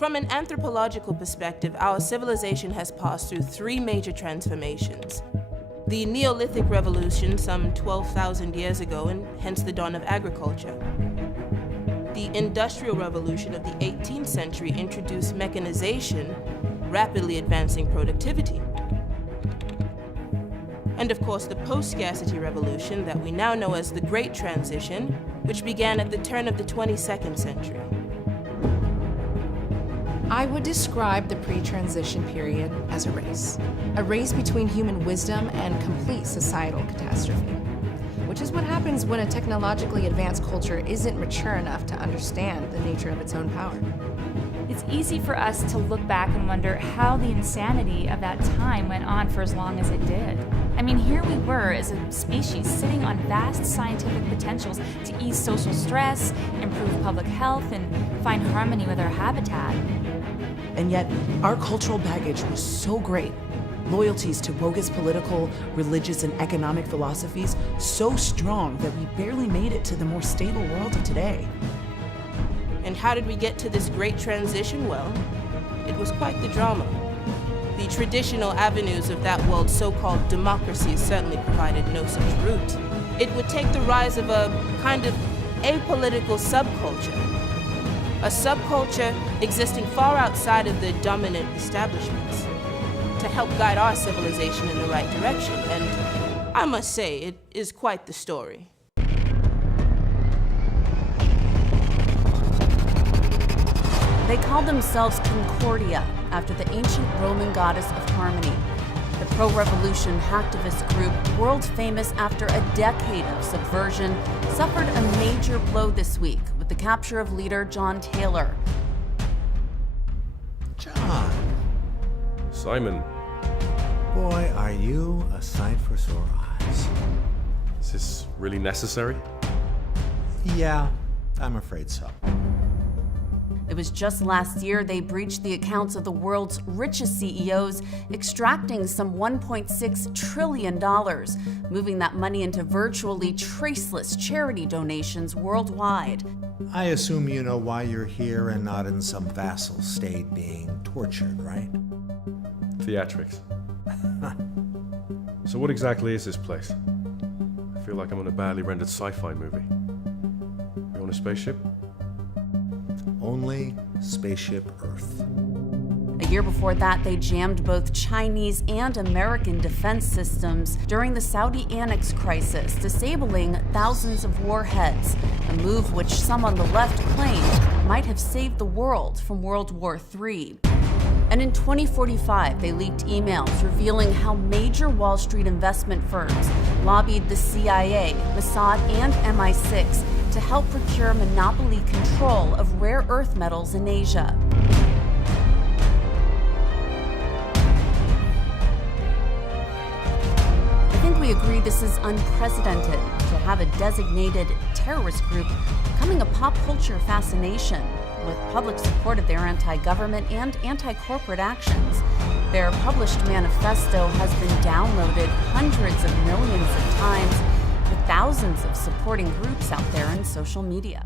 From an anthropological perspective, our civilization has passed through three major transformations. The Neolithic Revolution some 12,000 years ago, and hence the dawn of agriculture. The Industrial Revolution of the 18th century introduced mechanization, rapidly advancing productivity. And of course, the post-scarcity revolution that we now know as the Great Transition, which began at the turn of the 22nd century. I would describe the pre-transition period as a race between human wisdom and complete societal catastrophe, which is what happens when a technologically advanced culture isn't mature enough to understand the nature of its own power. It's easy for us to look back and wonder how the insanity of that time went on for as long as it did. I mean, here we were as a species sitting on vast scientific potentials to ease social stress, improve public health, and find harmony with our habitat. And yet, our cultural baggage was so great. Loyalties to bogus political, religious, and economic philosophies so strong that we barely made it to the more stable world of today. And how did we get to this great transition? Well, it was quite the drama. The traditional avenues of that world's so-called democracy certainly provided no such route. It would take the rise of a kind of apolitical subculture. A subculture existing far outside of the dominant establishments to help guide our civilization in the right direction. And I must say, it is quite the story. They called themselves Concordia, after the ancient Roman goddess of harmony. The pro-revolution hacktivist group, world famous after a decade of subversion, suffered a major blow this week with the capture of leader John Taylor. John. Simon. Boy, are you a sight for sore eyes. Is this really necessary? Yeah, I'm afraid so. It was just last year they breached the accounts of the world's richest CEOs, extracting some $1.6 trillion, moving that money into virtually traceless charity donations worldwide. I assume you know why you're here and not in some vassal state being tortured, right? Theatrics. So what exactly is this place? I feel like I'm on a badly rendered sci-fi movie. You on a spaceship? Only Spaceship Earth. A year before that, they jammed both Chinese and American defense systems during the Saudi annex crisis, disabling thousands of warheads, a move which some on the left claimed might have saved the world from World War III. And in 2045, they leaked emails revealing how major Wall Street investment firms lobbied the CIA, Mossad, and MI6 to help procure monopoly control of rare earth metals in Asia. I think we agree this is unprecedented to have a designated terrorist group becoming a pop culture fascination with public support of their anti-government and anti-corporate actions. Their published manifesto has been downloaded hundreds of millions of times, with thousands of supporting groups out there in social media.